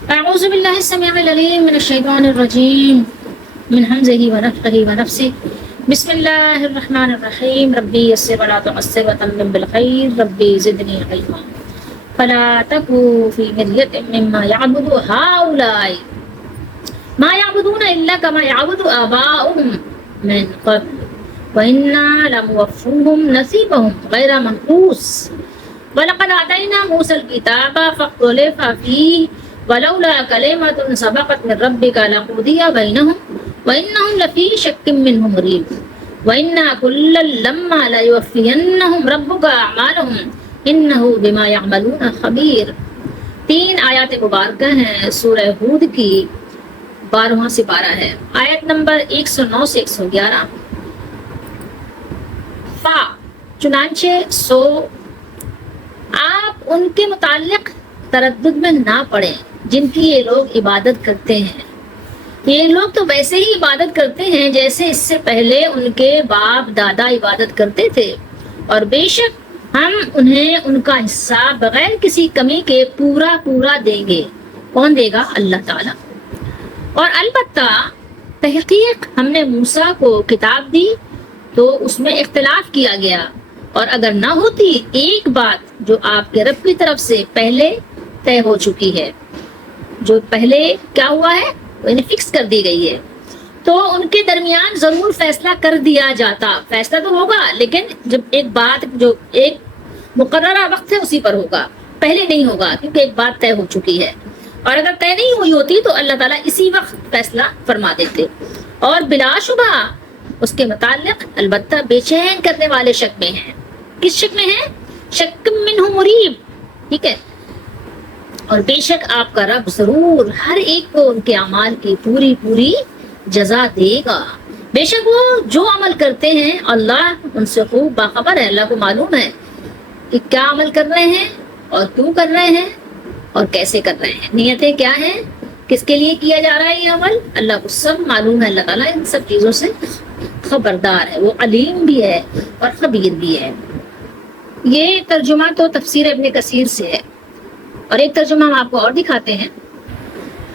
أعوذ بالله السميع العليم من الشيطان الرجيم من همزه ونفخه ونفسه. بسم الله الرحمن الرحيم. ربي يسر ولا تعسر وتمم بالخير. ربي زدني علما فلا تكن في مرية مما يعبد هؤلاء ما يعبدون إلا كما يعبد آباؤهم من قبل وإنا لموفوهم نصيبهم غير منقوص. ولقد آتينا موسى الكتاب فاختلف فيه ولولا كلمة سبقت من ربك لقضي بينهم وإنهم لفي شك منه مريب. وإنا كلا لما ليوفينهم ربك أعمالهم إنه بما يعملون خبير. 3 آیات مبارکہ ہیں سورہ ہود کی 12واں سپارہ ہے، آیت نمبر 109 سے 111. چنانچہ آپ ان کے متعلق تردد میں نہ پڑیں جن کی یہ لوگ عبادت کرتے ہیں. یہ لوگ تو ویسے ہی عبادت کرتے ہیں جیسے اس سے پہلے ان کے باپ دادا عبادت کرتے تھے، اور بے شک ہم انہیں ان کا حصہ بغیر کسی کمی کے پورا دیں گے. کون دے گا؟ اللہ تعالیٰ. اور البتہ تحقیق ہم نے موسیٰ کو کتاب دی تو اس میں اختلاف کیا گیا، اور اگر نہ ہوتی ایک بات جو آپ کے رب کی طرف سے پہلے طے ہو چکی ہے، جو پہلے کیا ہوا ہے وہ انہیں فکس کر دی گئی ہے، تو ان کے درمیان ضرور فیصلہ کر دیا جاتا. فیصلہ تو ہوگا لیکن جب ایک بات جو ایک مقررہ وقت ہے اسی پر ہوگا، پہلے نہیں ہوگا کیونکہ ایک بات طے ہو چکی ہے. اور اگر طے نہیں ہوئی ہوتی تو اللہ تعالیٰ اسی وقت فیصلہ فرما دیتے. اور بلا شبہ اس کے متعلق البتہ بے چین کرنے والے شک میں ہیں. کس شک میں ہیں؟ شک منہ مریب. ٹھیک ہے. اور بے شک آپ کا رب ضرور ہر ایک کو ان کے اعمال کی پوری جزا دے گا. بے شک وہ جو عمل کرتے ہیں اللہ ان سے خوب باخبر ہے. اللہ کو معلوم ہے کہ کیا عمل کر رہے ہیں اور کیوں کر رہے ہیں اور کیسے کر رہے ہیں، نیتیں کیا ہیں، کس کے لیے کیا جا رہا ہے یہ عمل. اللہ کو سب معلوم ہے. اللہ تعالیٰ ان سب چیزوں سے خبردار ہے. وہ علیم بھی ہے اور خبیر بھی ہے. یہ ترجمہ تو تفسیر ابن کثیر سے ہے، اور ایک ترجمہ ہم آپ کو اور دکھاتے ہیں.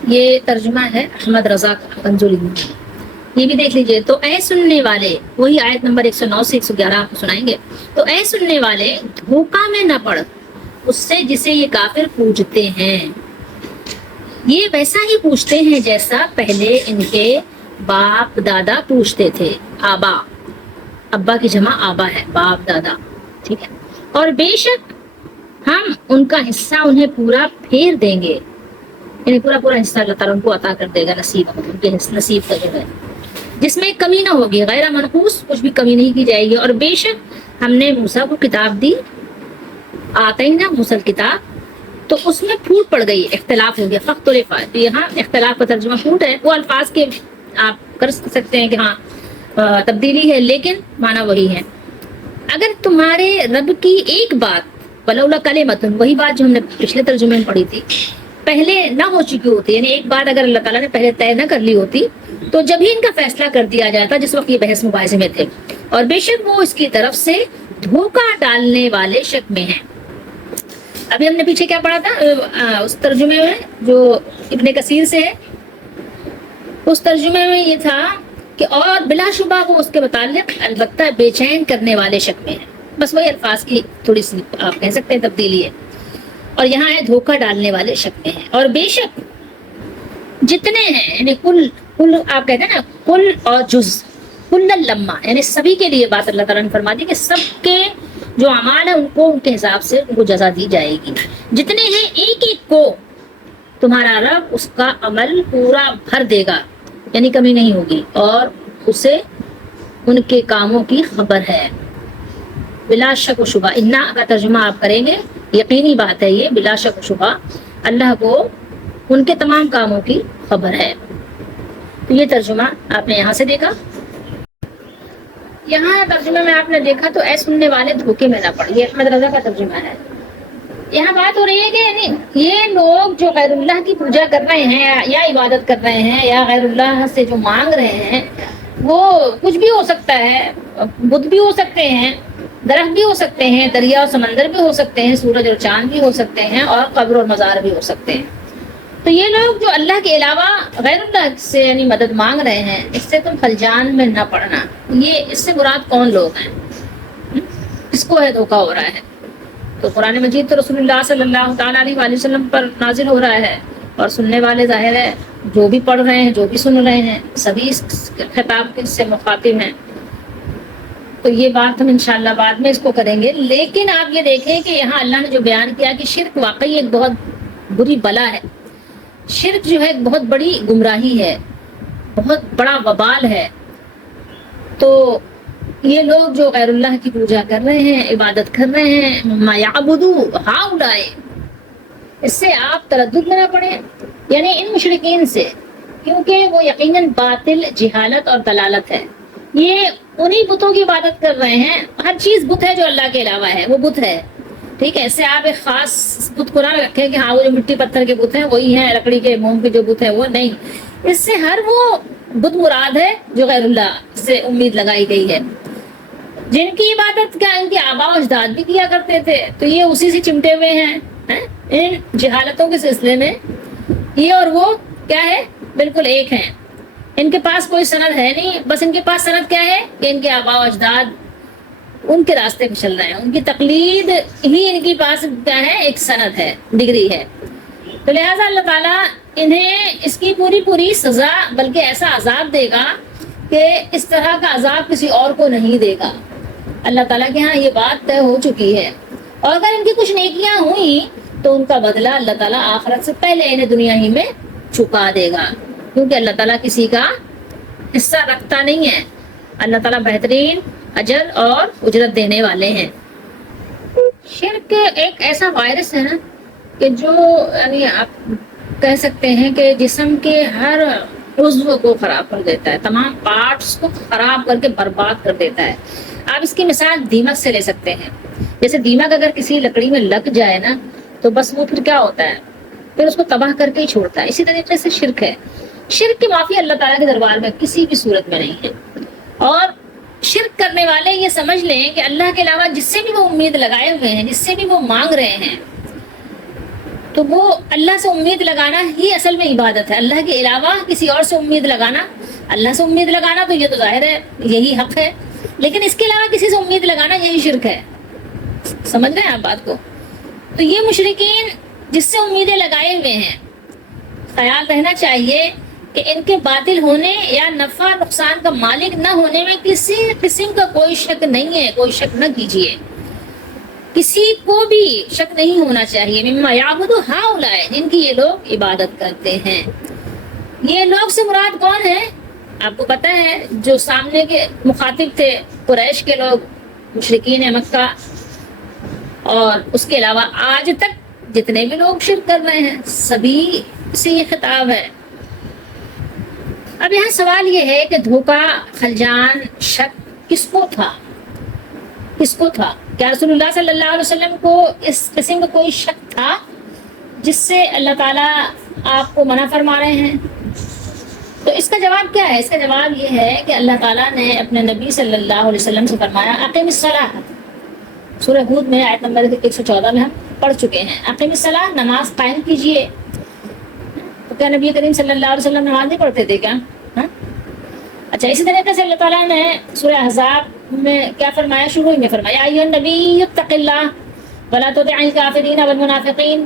یہ ترجمہ ہے احمد رضا کنزولی، یہ بھی دیکھ لیجئے. تو اے سننے والے، وہی آیت نمبر 109 سے 111 آپ کو سنائیں گے. تو اے سننے والے، دھوکہ میں نہ پڑ اس سے جسے یہ کافر پوجتے ہیں. یہ ویسا ہی پوچھتے ہیں جیسا پہلے ان کے باپ دادا پوچھتے تھے. آبا، ابا کی جمع آبا ہے، باپ دادا. ٹھیک ہے. اور بے شک ہم ان کا حصہ انہیں پورا پھیر دیں گے، یعنی پورا حصہ اللہ تعالیٰ ان کو عطا کر دے گا. نصیب ان کے نصیب کا جو ہے جس میں کمی نہ ہوگی، غیر منقوص، کچھ بھی کمی نہیں کی جائے گی. اور بے شک ہم نے موسیٰ کو کتاب دی، آتینا موسیٰ الکتاب، تو اس میں پھوٹ پڑ گئی، اختلاف ہو گیا. فاختلف، تو یہاں اختلاف کا ترجمہ پھوٹ ہے. وہ الفاظ کے آپ کر سکتے ہیں کہ ہاں تبدیلی ہے لیکن معنی وہی ہے. اگر تمہارے رب کی ایک بات، ولولا کلمۃ، وہی بات جو ہم نے پچھلے ترجمے میں پڑھی تھی، پہلے نہ ہو چکی ہوتی، یعنی ایک بات اگر اللہ تعالیٰ نے پہلے طے نہ کر لی ہوتی تو جب ہی ان کا فیصلہ کر دیا جاتا جس وقت یہ بحث مباحثے میں تھے. اور بے شک وہ اس کی طرف سے دھوکہ ڈالنے والے شک میں ہیں. ابھی ہم نے پیچھے کیا پڑھا تھا اس ترجمے میں جو ابن کثیر سے ہے، اس ترجمے میں یہ تھا کہ اور بلا شبہ وہ اس کے متعلق البتہ بے چین کرنے والے شک میں ہیں. بس وہی الفاظ کی تھوڑی سی آپ کہہ سکتے ہیں تبدیلی ہے. اور یہاں ہے دھوکہ ڈالنے والے شک میں ہیں. اور بے شک جتنے ہیں، یعنی کل آپ کہتے ہیں نا، کل اور جز، کل لما، یعنی سبھی کے لیے بات اللہ تعالیٰ نے فرما دی کہ سب کے جو اعمال ہیں ان کو ان کے حساب سے ان کو جزا دی جائے گی. جتنے ہیں ایک کو تمہارا رب اس کا عمل پورا بھر دے گا، یعنی کمی نہیں ہوگی، اور اسے ان کے کاموں کی خبر ہے. بلا شک و شبہ، انا کا ترجمہ آپ کریں گے، یقینی بات ہے یہ، بلا شک و شبہ اللہ کو ان کے تمام کاموں کی خبر ہے. تو یہ ترجمہ آپ نے یہاں سے دیکھا. یہاں ترجمے میں آپ نے دیکھا تو اے سننے والے دھوکے میں نہ پڑ، یہ احمد رضا کا ترجمہ ہے. یہاں بات ہو رہی ہے کہ یعنی یہ لوگ جو غیر اللہ کی پوجا کر رہے ہیں یا عبادت کر رہے ہیں یا غیر اللہ سے جو مانگ رہے ہیں، وہ کچھ بھی ہو سکتا ہے. بت بھی ہو سکتے ہیں، درخت بھی ہو سکتے ہیں، دریا اور سمندر بھی ہو سکتے ہیں، سورج اور چاند بھی ہو سکتے ہیں، اور قبر اور مزار بھی ہو سکتے ہیں. تو یہ لوگ جو اللہ کے علاوہ غیر اللہ سے یعنی مدد مانگ رہے ہیں، اس سے تم خلجان میں نہ پڑنا. یہ اس سے مراد کون لوگ ہیں؟ کس کو ہے دھوکا ہو رہا ہے؟ تو قرآن مجید تو رسول اللہ صلی اللہ تعالیٰ علیہ وآلہ وسلم پر نازل ہو رہا ہے، اور سننے والے ظاہر ہے جو بھی پڑھ رہے ہیں جو بھی سن رہے ہیں سبھی اس خطاب سے مخاطب ہیں. تو یہ بات ہم انشاءاللہ بعد میں اس کو کریں گے. لیکن آپ یہ دیکھیں کہ یہاں اللہ نے جو بیان کیا کہ شرک واقعی ایک بہت بری بلا ہے. شرک جو ہے ایک بہت بڑی گمراہی ہے، بہت بڑا وبال ہے. تو یہ لوگ جو غیر اللہ کی پوجا کر رہے ہیں، عبادت کر رہے ہیں، ما یعبدو ہاؤلائے، اس سے آپ تردد میں نہ پڑیں، یعنی ان مشرکین سے، کیونکہ وہ یقیناً باطل، جہالت اور دلالت ہے. یہ انہی بتوں کی عبادت کر رہے ہیں. ہر چیز بت ہے جو اللہ کے علاوہ ہے وہ بت ہے، ٹھیک ہے. اس سے آپ ایک خاص بت کو نہ رکھیں کہ ہاں وہ جو مٹی پتھر کے بت ہیں وہی ہیں، لکڑی کے موم کے جو بت ہیں وہ نہیں. اس سے ہر وہ بت مراد ہے جو غیر اللہ سے امید لگائی گئی ہے، جن کی عبادت کا ان کے آباء و اجداد بھی کیا کرتے تھے. تو یہ اسی سے چمٹے ہوئے ہیں ان جہالتوں کے سلسلے میں. یہ اور وہ کیا ہے؟ بالکل ایک ہیں. ان کے پاس کوئی سند ہے نہیں، بس ان کے پاس سند کیا ہے کہ ان کے آباء و اجداد ان کے راستے پہ چل رہے ہیں، ان کی تقلید ہی ان کے پاس کیا ہے؟ ایک سند ہے، ڈگری ہے. تو لہٰذا اللہ تعالیٰ انہیں اس کی پوری سزا بلکہ ایسا عذاب دے گا کہ اس طرح کا عذاب کسی اور کو نہیں دے گا. اللہ تعالیٰ کے ہاں یہ بات طے ہو چکی ہے. اور اگر ان کی کچھ نیکیاں ہوئیں تو ان کا بدلہ اللہ تعالیٰ آخرت سے پہلے انہیں دنیا ہی میں چکا دے گا، کیونکہ اللہ تعالیٰ کسی کا حصہ رکھتا نہیں ہے. اللہ تعالیٰ بہترین اجر اور اجرت دینے والے ہیں. شرک ایک ایسا وائرس ہے نا کہ جو یعنی آپ کہہ سکتے ہیں کہ جسم کے ہر عضو کو خراب کر دیتا ہے، تمام پارٹس کو خراب کر کے برباد کر دیتا ہے. آپ اس کی مثال دیمک سے لے سکتے ہیں. جیسے دیمک اگر کسی لکڑی میں لگ جائے نا تو بس وہ پھر کیا ہوتا ہے؟ پھر اس کو تباہ کر کے ہی چھوڑتا ہے. اسی طریقے سے شرک ہے. شرک کی معافی اللہ تعالیٰ کے دربار میں کسی بھی صورت میں نہیں ہے. اور شرک کرنے والے یہ سمجھ لیں کہ اللہ کے علاوہ جس سے بھی وہ امید لگائے ہوئے ہیں، جس سے بھی وہ مانگ رہے ہیں، تو وہ اللہ سے امید لگانا ہی اصل میں عبادت ہے. اللہ کے علاوہ کسی اور سے امید لگانا، اللہ سے امید لگانا تو یہ تو ظاہر ہے یہی حق ہے، لیکن اس کے علاوہ کسی سے امید لگانا یہی شرک ہے. سمجھ رہے ہیں آپ بات کو؟ تو یہ مشرکین جس سے امیدیں لگائے ہوئے ہیں، خیال رہنا چاہیے کہ ان کے باطل ہونے یا نفع نقصان کا مالک نہ ہونے میں کسی قسم کا کوئی شک نہیں ہے. کوئی شک نہ کیجیے، کسی کو بھی شک نہیں ہونا چاہیے. مما یعبدو ہاؤلائے، جن کی یہ لوگ عبادت کرتے ہیں. یہ لوگ سے مراد کون ہے؟ آپ کو پتہ ہے جو سامنے کے مخاطب تھے قریش کے لوگ، مشرکین مکہ، اور اس کے علاوہ آج تک جتنے بھی لوگ شرک کر رہے ہیں سبھی سے یہ خطاب ہے. اب یہاں سوال یہ ہے کہ دھوکہ، خلجان، شک کس کو تھا؟ کس کو تھا؟ کیا رسول اللہ صلی اللہ علیہ وسلم کو اس قسم کا کوئی شک تھا جس سے اللہ تعالیٰ آپ کو منع فرما رہے ہیں؟ تو اس کا جواب کیا ہے؟ اس کا جواب یہ ہے کہ اللہ تعالیٰ نے اپنے نبی صلی اللہ علیہ وسلم سے فرمایا اقیم الصلاۃ. سورہ ہود میں آیت نمبر 114 میں ہم پڑھ چکے ہیں. اقیم الصلاۃ، نماز قائم کیجئے. تو کیا نبی کریم صلی اللہ علیہ وسلم نماز نہیں پڑھتے تھے کیا؟ اچھا، اسی طریقے سے اللہ تعالیٰ نے سورہ احزاب میں کیا فرمایا؟ شروع میں فرمایا ایھا النبی اتق اللہ ولا تطع الکافرین والمنافقین.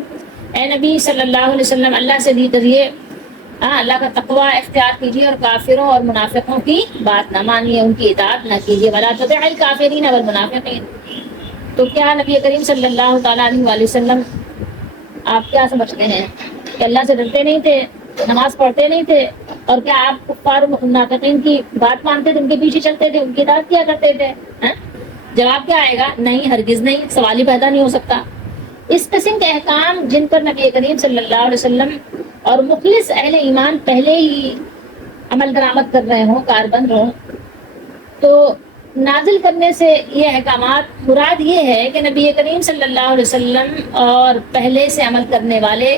اے نبی صلی اللہ علیہ وسلم اللہ سے ڈریے، اللہ کا تقوی اختیار کیجیے اور کافروں اور منافقوں کی بات نہ مانیے، ان کی اطاعت نہ کیجیے. ولا تطع الکافرین والمنافقین. تو کیا نبی کریم صلی اللہ تعالیٰ علیہ وآلہ وسلم آپ کیا سمجھتے ہیں کہ اللہ سے ڈرتے نہیں تھے، نماز پڑھتے نہیں تھے، اور کیا آپ کفار و منافقین کی بات مانتے تھے، ان کے پیچھے چلتے تھے، ان کی اطاعت کیا کرتے تھے؟ جواب کیا آئے گا؟ نہیں، ہرگز نہیں. سوال ہی پیدا نہیں ہو سکتا. اس قسم کے احکام جن پر نبی کریم صلی اللہ علیہ وسلم اور مخلص اہل ایمان پہلے ہی عمل درآمد کر رہے ہوں، کاربند ہوں، تو نازل کرنے سے یہ احکامات مراد یہ ہے کہ نبی کریم صلی اللہ علیہ وسلم اور پہلے سے عمل کرنے والے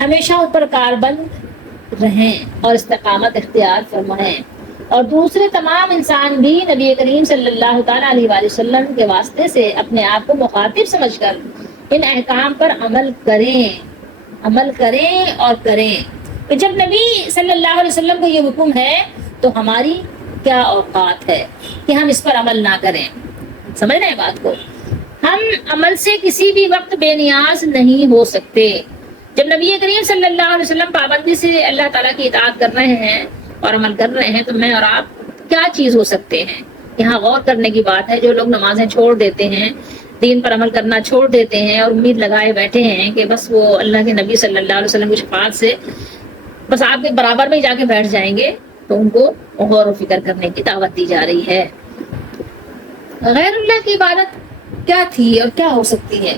ہمیشہ ان پر کاربند رہیں اور استقامت اختیار فرمائیں، اور دوسرے تمام انسان بھی نبی کریم صلی اللہ تعالیٰ علیہ وآلہ وسلم کے واسطے سے اپنے آپ کو مخاطب سمجھ کر ان احکام پر عمل کریں. عمل کریں اور کریں. تو جب نبی صلی اللہ علیہ وسلم کو یہ حکم ہے تو ہماری کیا اوقات ہے کہ ہم اس پر عمل نہ کریں. سمجھ رہے ہیں بات کو؟ ہم عمل سے کسی بھی وقت بے نیاز نہیں ہو سکتے. جب نبی کریم صلی اللہ علیہ وسلم پابندی سے اللہ تعالیٰ کی اطاعت کر رہے ہیں اور عمل کر رہے ہیں تو میں اور آپ کیا چیز ہو سکتے ہیں. یہاں غور کرنے کی بات ہے. جو لوگ نمازیں چھوڑ دیتے ہیں، دین پر عمل کرنا چھوڑ دیتے ہیں اور امید لگائے بیٹھے ہیں کہ بس وہ اللہ کے نبی صلی اللہ علیہ وسلم کی شفاعت سے بس آپ کے برابر میں جا کے بیٹھ جائیں گے، تو ان کو غور و فکر کرنے کی دعوت دی جا رہی ہے. غیر اللہ کی عبادت کیا تھی اور کیا ہو سکتی ہے؟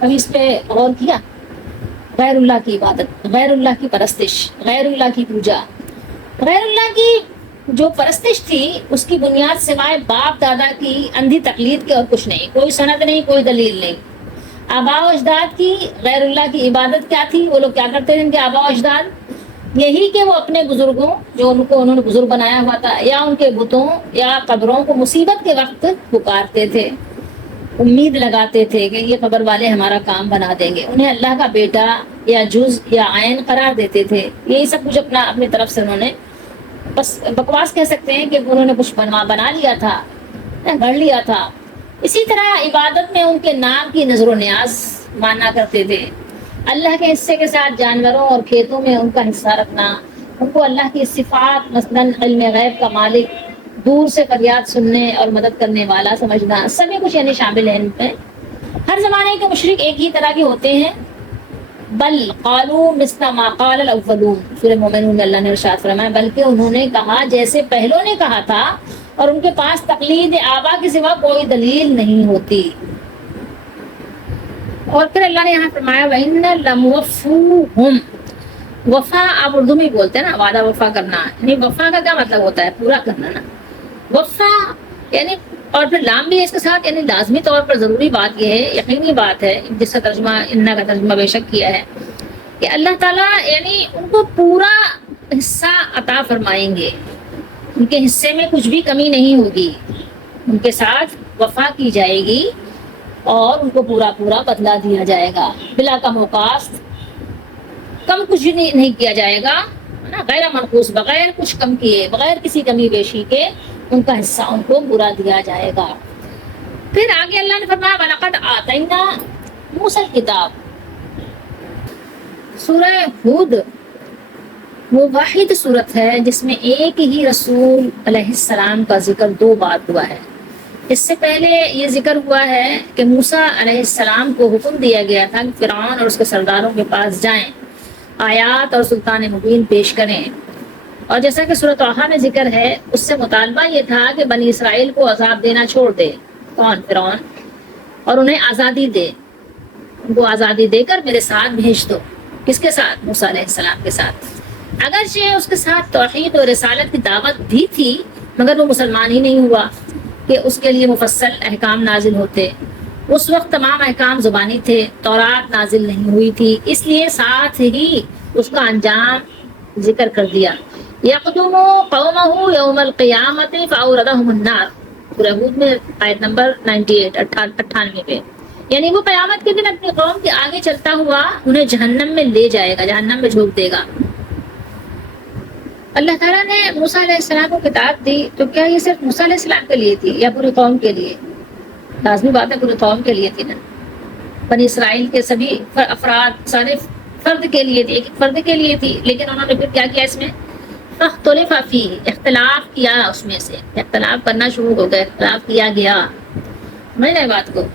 ابھی اس پہ غور کیا؟ غیر اللہ کی عبادت، غیر اللہ کی پرستش، غیر اللہ کی پوجا. غیر اللہ کی جو پرستش تھی اس کی بنیاد سوائے باپ دادا کی اندھی تقلید کے اور کچھ نہیں. کوئی سند نہیں، کوئی دلیل نہیں. آباء و اجداد کی غیر اللہ کی عبادت کیا تھی؟ وہ لوگ کیا کرتے تھے ان کے آباء و اجداد؟ یہی کہ وہ اپنے بزرگوں جو انہوں نے بزرگ بنایا ہوا تھا یا ان کے بتوں یا قبروں کو مصیبت کے وقت پکارتے تھے، امید لگاتے تھے کہ یہ قبر والے ہمارا کام بنا دیں گے. انہیں اللہ کا بیٹا یا جز یا عین قرار دیتے تھے. یہی سب کچھ اپنی طرف سے انہوں نے بس بکواس کہہ سکتے ہیں کہ انہوں نے کچھ بنا لیا تھا، گھڑ لیا تھا. اسی طرح عبادت میں ان کے نام کی نظر و نیاز مانا کرتے تھے. اللہ کے حصے کے ساتھ جانوروں اور کھیتوں میں ان کا حصہ رکھنا، ان کو اللہ کی صفات مثلاً علم غیب کا مالک، دور سے فریاد سننے اور مدد کرنے والا سمجھنا، سبھی کچھ یعنی شامل ہے ان میں. ہر زمانے کے مشرک ایک ہی طرح کے ہوتے ہیں. بل قالوا مثل ما قال الاولون، سورہ مومنون میں اللہ نے ارشاد فرمایا بلکہ انہوں نے کہا جیسے پہلوں نے کہا تھا، اور ان کے پاس تقلید آبا کے سوا کوئی دلیل نہیں ہوتی. اور پھر اللہ نے یہاں فرمایا وَإِنَّ لَمُوَفُّوهُمْ. وفا آپ اردو میں بولتے ہیں نا، وعدہ وفا کرنا. یعنی وفا کا کیا مطلب ہوتا ہے؟ پورا کرنا نا. وفا یعنی، اور پھر لام بھی ہے اس کے ساتھ، یعنی لازمی طور پر ضروری بات یہ ہے، یقینی بات ہے، جس کا ترجمہ انا کا ترجمہ بے شک کیا ہے کہ اللہ تعالیٰ یعنی ان کو پورا حصہ عطا فرمائیں گے. ان کے حصے میں کچھ بھی کمی نہیں ہوگی. ان کے ساتھ وفا کی جائے گی اور ان کو پورا بدلہ دیا جائے گا، بلا کم اوقات، کم کچھ نہیں کیا جائے گا، غیر منقوص، بغیر کچھ کم کیے، بغیر کسی کمی بیشی کے ان کا حصہ ان کو پورا دیا جائے گا. پھر آگے اللہ نے فرمایا وَلَقَدْ آتَيْنَا مُوسَى الْكِتَابَ. سورہ ہود وہ واحد صورت ہے جس میں ایک ہی رسول علیہ السلام کا ذکر 2 بار ہوا ہے. اس سے پہلے یہ ذکر ہوا ہے کہ موسیٰ علیہ السلام کو حکم دیا گیا تھا کہ فرعون اور اس کے سرداروں کے پاس جائیں، آیات اور سلطان مبین پیش کریں. اور جیسا کہ سورۃ طٰہٰ میں ذکر ہے، اس سے مطالبہ یہ تھا کہ بنی اسرائیل کو عذاب دینا چھوڑ دے، کون؟ فرعون، اور انہیں آزادی دے. ان کو آزادی دے کر میرے ساتھ بھیج دو. کس کے ساتھ؟ موسیٰ علیہ السلام کے ساتھ. اگرچہ اس کے ساتھ توحید اور رسالت کی دعوت بھی تھی، مگر وہ مسلمان ہی نہیں ہوا کہ اس کے لیے مفصل احکام نازل ہوتے. اس وقت تمام احکام زبانی تھے، تورات نازل نہیں ہوئی تھی، اس لیے ساتھ ہی اس کا انجام ذکر کر دیا. یقدم قومہ یوم القیامت فاوردہم النار، سورہ ہود میں آیت نمبر 98 پہ. یعنی وہ قیامت کے دن اپنی قوم کے آگے چلتا ہوا انہیں جہنم میں لے جائے گا، جہنم میں جھونک دے گا. اللہ تعالیٰ نے موسیٰ علیہ السلام کو کتاب دی تو کیا یہ صرف موسیٰ علیہ السلام کے لیے تھی یا پوری قوم کے لیے؟ لازمی بات ہے پوری قوم کے لیے تھی نا. بنی اسرائیل کے سبھی افراد، سارے فرد کے لیے تھی، ایک فرد کے لیے تھی. لیکن انہوں نے پھر کیا کیا؟ اس میں فاختلف فیہ، اختلاف کیا، اس میں سے اختلاف کرنا شروع ہو گیا، اختلاف کیا گیا. سمجھ رہے بات کو؟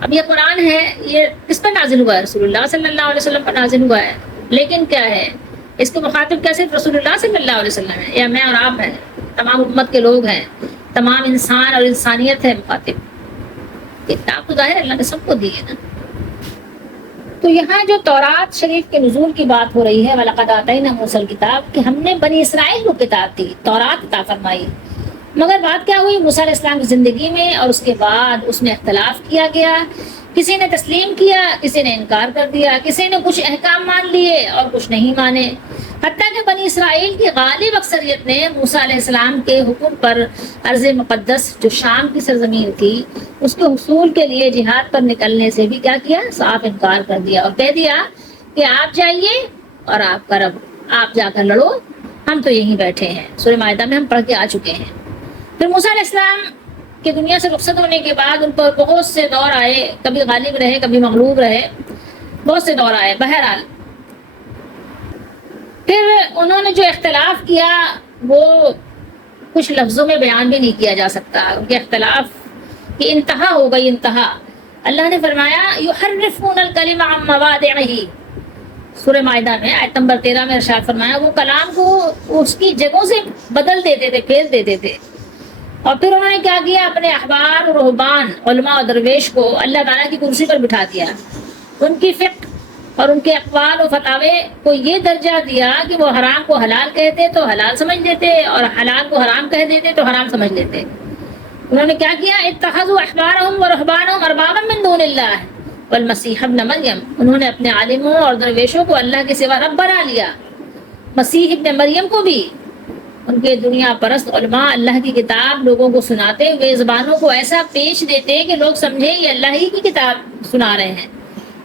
اب یہ قرآن ہے، یہ کس پر نازل ہوا ہے؟ رسول اللہ صلی اللہ علیہ وسلم پر نازل ہوا ہے. لیکن کیا ہے اس کے مخاطب؟ کیا صرف رسول اللہ صلی اللہ علیہ وسلم ہے یا میں اور آپ ہیں؟ تمام امت کے لوگ ہیں، تمام انسان اور انسانیت ہے مخاطب. کتاب تو ظاہر اللہ نے سب کو دی ہے نا. تو یہاں جو تورات شریف کے نزول کی بات ہو رہی ہے، وَلَقَدْ آتَيْنَا مُوسَى الْكِتَابَ، کہ ہم نے بنی اسرائیل کو کتاب دی، تورات عطا فرمائی. مگر بات کیا ہوئی موسیٰ علیہ السلام کی زندگی میں، اور اس کے بعد اس میں اختلاف کیا گیا. کسی نے تسلیم کیا، کسی نے انکار کر دیا، کسی نے کچھ احکام مان لیے اور کچھ نہیں مانے. حتیٰ کہ بنی اسرائیل کی غالب اکثریت نے موسیٰ علیہ السلام کے حکم پر ارض مقدس جو شام کی سرزمین تھی اس کے حصول کے لیے جہاد پر نکلنے سے بھی کیا کیا؟ صاف انکار کر دیا اور کہہ دیا کہ آپ جائیے اور آپ کا رب، آپ جا کر لڑو، ہم تو یہیں بیٹھے ہیں۔ سورہ مائدہ میں ہم پڑھ کے آ چکے ہیں۔ پھر موسیٰ علیہ السلام کہ دنیا سے رخصت ہونے کے بعد ان پر بہت سے دور آئے، کبھی غالب رہے کبھی مغلوب رہے، بہت سے دور آئے۔ بہرحال پھر انہوں نے جو اختلاف کیا وہ کچھ لفظوں میں بیان بھی نہیں کیا جا سکتا، ان کے اختلاف کی انتہا ہو گئی، انتہا۔ اللہ نے فرمایا یحرفون الکلم عن مواضعہ، سورہ مائدہ میں آیت نمبر 13 میں ارشاد فرمایا وہ کلام کو اس کی جگہوں سے بدل دیتے تھے، پھیر دیتے تھے۔ اور پھر انہوں نے کیا کیا، اپنے احبار و رہبان، علماء اور درویش کو اللہ تعالیٰ کی کرسی پر بٹھا دیا، ان کی فقہ اور ان کے اقوال و فتاوے کو یہ درجہ دیا کہ وہ حرام کو حلال کہتے تو حلال سمجھ لیتے اور حلال کو حرام کہہ دیتے تو حرام سمجھ لیتے۔ انہوں نے کیا کیا، اتخذوا احبارهم ورهبانهم اربابا من دون اللہ والمسیح ابن مریم، انہوں نے اپنے عالموں اور درویشوں کو اللہ کے سوا رب بنا لیا، مسیح ابن مریم کو بھی۔ ان کے دنیا پرست علماء اللہ کی کتاب لوگوں کو سناتے ہوئے زبانوں کو ایسا پیش دیتے کہ لوگ سمجھے یہ اللہ ہی کی کتاب سنا رہے ہیں،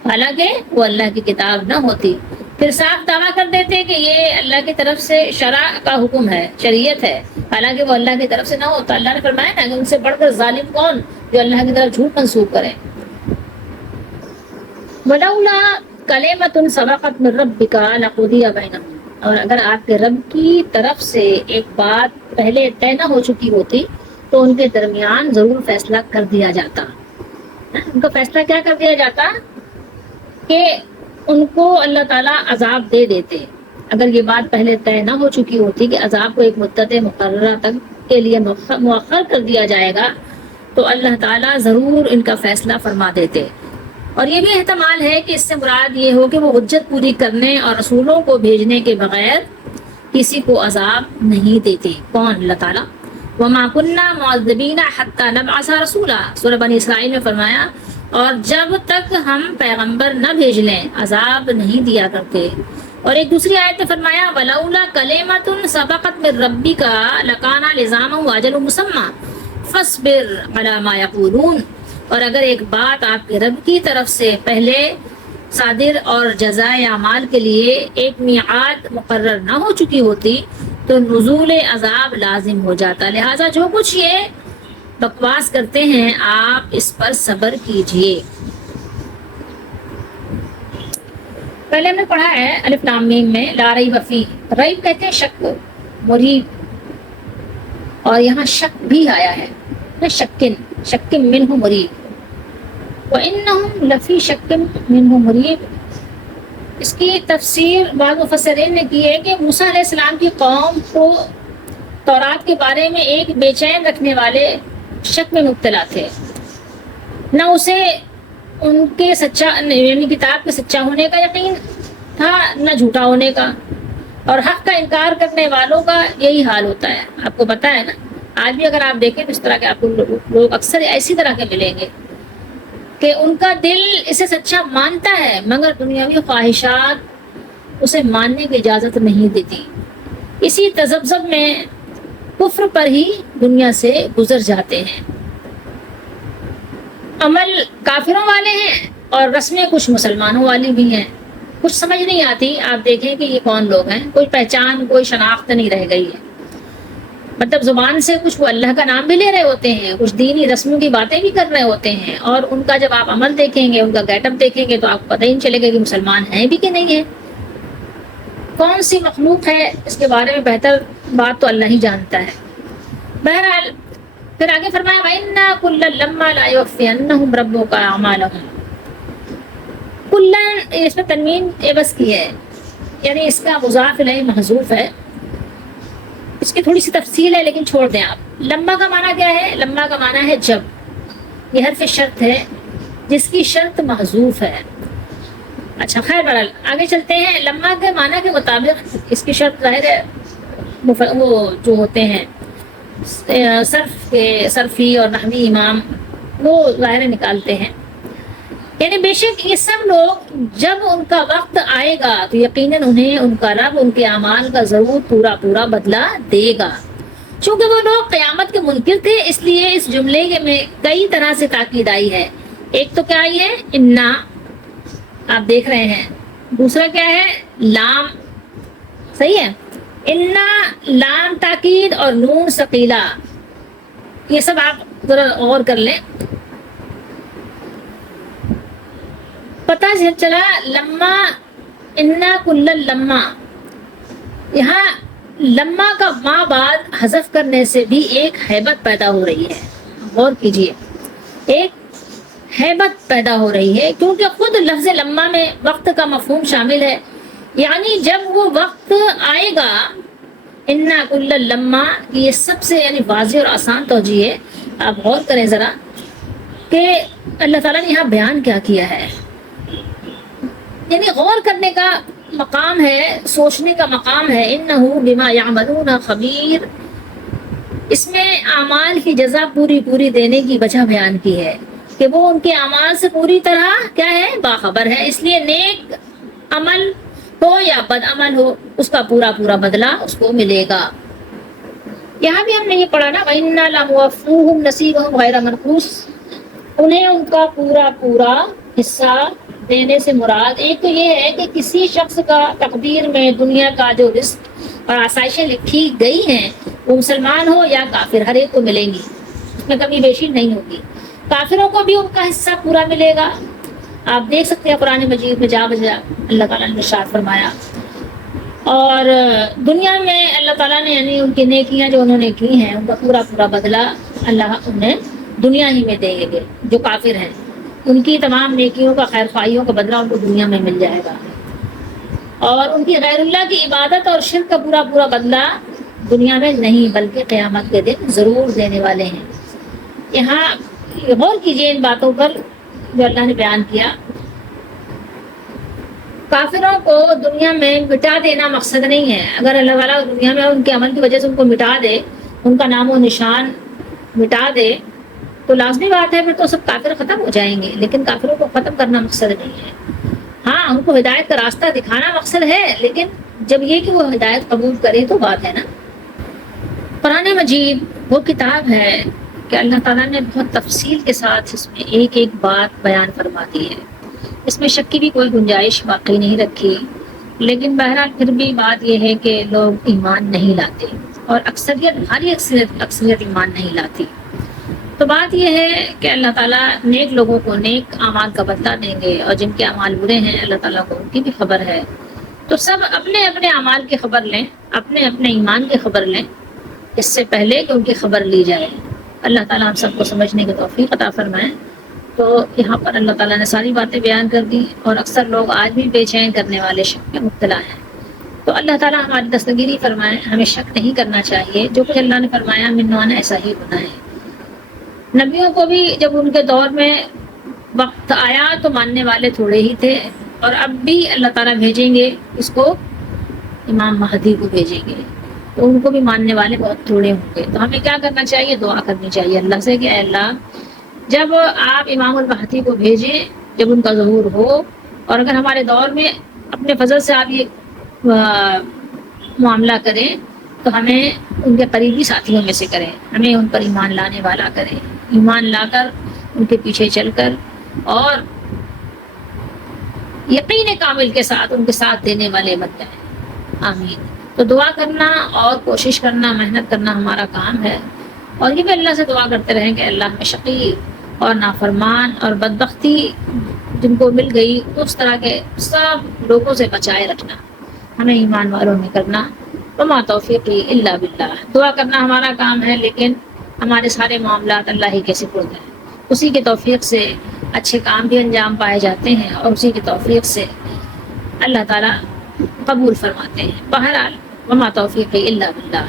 حالانکہ وہ اللہ کی کتاب نہ ہوتی۔ پھر صاف دعویٰ کر دیتے کہ یہ اللہ کی طرف سے شرع کا حکم ہے، شریعت ہے، حالانکہ وہ اللہ کی طرف سے نہ ہوتا۔ اللہ نے فرمایا نا کہ ان سے بڑھ کر ظالم کون جو اللہ کی طرف جھوٹ منسوب کرے۔ وَلَوْلَا كَلِمَةٌ سَبَقَتْ مِن رَّبِّكَ لَقُضِيَ بَيْنَهُمْ، اور اگر آپ کے رب کی طرف سے ایک بات پہلے طے نہ ہو چکی ہوتی تو ان کے درمیان ضرور فیصلہ کر دیا جاتا۔ ان کا فیصلہ کیا کر دیا جاتا کہ ان کو اللہ تعالیٰ عذاب دے دیتے۔ اگر یہ بات پہلے طے نہ ہو چکی ہوتی کہ عذاب کو ایک مدت مقررہ تک کے لیے مؤخر کر دیا جائے گا تو اللہ تعالیٰ ضرور ان کا فیصلہ فرما دیتے۔ اور یہ بھی احتمال ہے کہ اس سے مراد یہ ہو کہ وہ حجت پوری کرنے اور رسولوں کو بھیجنے کے بغیر کسی کو عذاب نہیں دیتے۔ کون؟ اللہ تعالیٰ۔ وَمَا كُنَّا مُعَذِّبِينَ حَتَّى نَبْعَثَ رَسُولًا، سورہ بنی اسرائیل میں فرمایا اور جب تک ہم پیغمبر نہ بھیج لیں عذاب نہیں دیا کرتے۔ اور ایک دوسری آیت میں فرمایا وَلَوْلَا كَلِمَةٌ سَبَقَتْ مِن رَّبِّكَ لَكَانَ لِزَامًا وَأَجَلٌ مُّسَمًّى فَاصْبِرْ عَلَىٰ مَا يَقُولُونَ، اور اگر ایک بات آپ کے رب کی طرف سے پہلے صادر اور جزائے اعمال کے لیے ایک میعاد مقرر نہ ہو چکی ہوتی تو نزول عذاب لازم ہو جاتا۔ لہٰذا جو کچھ یہ بکواس کرتے ہیں آپ اس پر صبر کیجئے۔ پہلے ہم نے پڑھا ہے الف لام میم میں لا ریب فیہ، ریب کہتے ہیں شک کو، مریب، اور یہاں شک بھی آیا ہے، شک منہ مریب، وَإِنَّهُمْ لَفِي شَكٍّ مِّنْهُ مُرِيبٍ۔ اس کی تفسیر بعض مفسرین نے کی ہے کہ موسیٰ علیہ السلام کی قوم کو تورات کے بارے میں ایک بے چین رکھنے والے شک میں مبتلا تھے، نہ اسے ان کے یعنی کتاب کے سچا ہونے کا یقین تھا نہ جھوٹا ہونے کا، اور حق کا انکار کرنے والوں کا یہی حال ہوتا ہے۔ آپ کو پتہ ہے نا، آج بھی اگر آپ دیکھیں تو اس طرح کے آپ کو لوگ اکثر ایسی طرح کے ملیں گے کہ ان کا دل اسے سچا مانتا ہے مگر دنیاوی خواہشات اسے ماننے کی اجازت نہیں دیتی، اسی تذبذب میں کفر پر ہی دنیا سے گزر جاتے ہیں۔ عمل کافروں والے ہیں اور رسمیں کچھ مسلمانوں والی بھی ہیں، کچھ سمجھ نہیں آتی۔ آپ دیکھیں کہ یہ کون لوگ ہیں، کوئی پہچان کوئی شناخت نہیں رہ گئی ہے، مطلب زبان سے کچھ وہ اللہ کا نام بھی لے رہے ہوتے ہیں، کچھ دینی رسموں کی باتیں بھی کر رہے ہوتے ہیں، اور ان کا جب آپ عمل دیکھیں گے، ان کا گیٹ اپ دیکھیں گے تو آپ کو پتہ ہی نہیں چلے گا کہ مسلمان ہیں بھی کہ نہیں ہیں۔ کون سی مخلوق ہے اس کے بارے میں بہتر بات تو اللہ ہی جانتا ہے۔ بہرحال پھر آگے فرمایا وَإِنَّا كُلًّا لَمَّا لَا يُوَفِّيَنَّهُمْ رَبُّكَ أَعْمَالَهُمْ، کلن اس میں تنوین عوض کی ہے، یعنی اس کا مضاف الیہ محذوف ہے۔ اس کی تھوڑی سی تفصیل ہے لیکن چھوڑ دیں آپ۔ لمبا کا معنی کیا ہے؟ لمبا کا معنی ہے جب، یہ حرف شرط ہے جس کی شرط محذوف ہے۔ اچھا خیر بہرحال آگے چلتے ہیں۔ لمبا کے معنی کے مطابق اس کی شرط ظاہر ہے وہ جو ہوتے ہیں صرفی اور نحوی امام وہ ظاہر نکالتے ہیں، یعنی بے شک یہ سب لوگ جب ان کا وقت آئے گا تو یقیناً انہیں ان کا رب ان کے اعمال کا ضرور پورا بدلہ دے گا۔ چونکہ وہ لوگ قیامت کے منکر تھے اس لیے اس جملے میں کئی طرح سے تاکید آئی ہے۔ ایک تو کیا آئی ہے؟ انا، آپ دیکھ رہے ہیں دوسرا کیا ہے؟ لام، صحیح ہے، انا لام تاکید اور نون ثقیلہ، یہ سب آپ ذرا غور کر لیں. پتہ چلا لما انا کل لما، یہاں لما کا ما بعد حذف کرنے سے بھی ایک ہیبت پیدا ہو رہی ہے. غور کیجیے، ایک ہیبت پیدا ہو رہی ہے کیونکہ خود لفظ لما میں وقت کا مفہوم شامل ہے. یعنی جب وہ وقت آئے گا، انا کل لما، یہ سب سے یعنی واضح اور آسان توجیہ ہے. آپ غور کریں ذرا کہ اللہ تعالیٰ نے یہاں بیان کیا کیا ہے. یعنی غور کرنے کا مقام ہے، سوچنے کا مقام ہے. انہو بما یعملون خبیر، اس میں اعمال کی جزا پوری دینے کی وجہ بیان کی ہے کہ وہ ان کے اعمال سے پوری طرح کیا ہے؟ باخبر ہے. اس لیے نیک عمل ہو یا بد عمل ہو، اس کا پورا بدلہ اس کو ملے گا. یہاں بھی ہم نے یہ پڑھا نا، وَإِنَّا لَمُوَفُّوهُمْ نَصِيبَهُمْ غَيْرَ مَنْقُوصٍ، انہیں ان کا پورا حصہ دینے سے مراد ایک تو یہ ہے کہ کسی شخص کا تقدیر میں دنیا کا جو رزق اور آسائشیں لکھی گئی ہیں وہ مسلمان ہو یا کافر، ہر ایک کو ملیں گی، اس میں کمی بیشی نہیں ہوگی. کافروں کو بھی ان کا حصہ پورا ملے گا. آپ دیکھ سکتے ہیں قرآن مجید میں جا بجا اللہ تعالیٰ نے ارشاد فرمایا. اور دنیا میں اللہ تعالیٰ نے یعنی ان کی نیکیاں جو انہوں نے کی ہیں ان کا پورا بدلہ اللہ انہیں دنیا ہی میں دیں گے. جو کافر ہیں ان کی تمام نیکیوں کا، خیر خواہیوں کا بدلہ ان کو دنیا میں مل جائے گا. اور ان کی غیر اللہ کی عبادت اور شرک کا پورا بدلہ دنیا میں نہیں بلکہ قیامت کے دن ضرور دینے والے ہیں. یہاں غور کیجیے ان باتوں پر جو اللہ نے بیان کیا. کافروں کو دنیا میں مٹا دینا مقصد نہیں ہے. اگر اللہ تعالیٰ دنیا میں ان کے عمل کی وجہ سے ان کو مٹا دے، ان کا نام و نشان مٹا دے، تو لازمی بات ہے پھر تو سب کافر ختم ہو جائیں گے. لیکن کافروں کو ختم کرنا مقصد نہیں ہے. ہاں، ان کو ہدایت کا راستہ دکھانا مقصد ہے، لیکن جب یہ کہ وہ ہدایت قبول کرے تو بات ہے نا. قرآن مجید وہ کتاب ہے کہ اللہ تعالیٰ نے بہت تفصیل کے ساتھ اس میں ایک بات بیان فرما دی ہے. اس میں شک کی بھی کوئی گنجائش باقی نہیں رکھی. لیکن بہرحال پھر بھی بات یہ ہے کہ لوگ ایمان نہیں لاتے، اور بھاری اکثریت ایمان نہیں لاتی. تو بات یہ ہے کہ اللہ تعالیٰ نیک لوگوں کو نیک اعمال کا بدلہ دیں گے، اور جن کے اعمال برے ہیں اللہ تعالیٰ کو ان کی بھی خبر ہے. تو سب اپنے اپنے اعمال کی خبر لیں، اپنے اپنے ایمان کی خبر لیں اس سے پہلے کہ ان کی خبر لی جائے. اللہ تعالیٰ ہم سب کو سمجھنے کی توفیق عطا فرمائے. تو یہاں پر اللہ تعالیٰ نے ساری باتیں بیان کر دی، اور اکثر لوگ آج بھی بے چین کرنے والے شک میں مبتلا ہیں. تو اللہ تعالیٰ ہماری دستگیری فرمائے. ہمیں شک نہیں کرنا چاہیے، جو کچھ اللہ نے فرمایا منوان ایسا ہی ہونا ہے. نبیوں کو بھی جب ان کے دور میں وقت آیا تو ماننے والے تھوڑے ہی تھے، اور اب بھی اللہ تعالیٰ بھیجیں گے اس کو، امام مہدی کو بھیجیں گے تو ان کو بھی ماننے والے بہت تھوڑے ہوں گے. تو ہمیں کیا کرنا چاہیے؟ دعا کرنی چاہیے اللہ سے کہ اے اللہ، جب آپ امام المہدی کو بھیجیں، جب ان کا ظہور ہو، اور اگر ہمارے دور میں اپنے فضل سے آپ یہ معاملہ کریں تو ہمیں ان کے قریبی ساتھیوں میں سے کریں، ہمیں ان پر ایمان لانے والا کریں، ایمان لا کر ان کے پیچھے چل کر اور یقین کامل کے ساتھ ان کے ساتھ دینے والے بن جائیں. آمین. تو دعا کرنا اور کوشش کرنا، محنت کرنا ہمارا کام ہے. اور یہ بھی اللہ سے دعا کرتے رہیں کہ اللہ ہمیں شقی اور نافرمان اور بدبختی جن کو مل گئی اس طرح کے سب لوگوں سے بچائے رکھنا، ہمیں ایمان والوں میں کرنا. وما توفیقی الا باللہ. دعا کرنا ہمارا کام ہے، لیکن ہمارے سارے معاملات اللہ ہی کے سپرد ہیں. اسی کے توفیق سے اچھے کام بھی انجام پائے جاتے ہیں، اور اسی کی توفیق سے اللہ تعالیٰ قبول فرماتے ہیں. بہرحال وما توفیقی الا باللہ.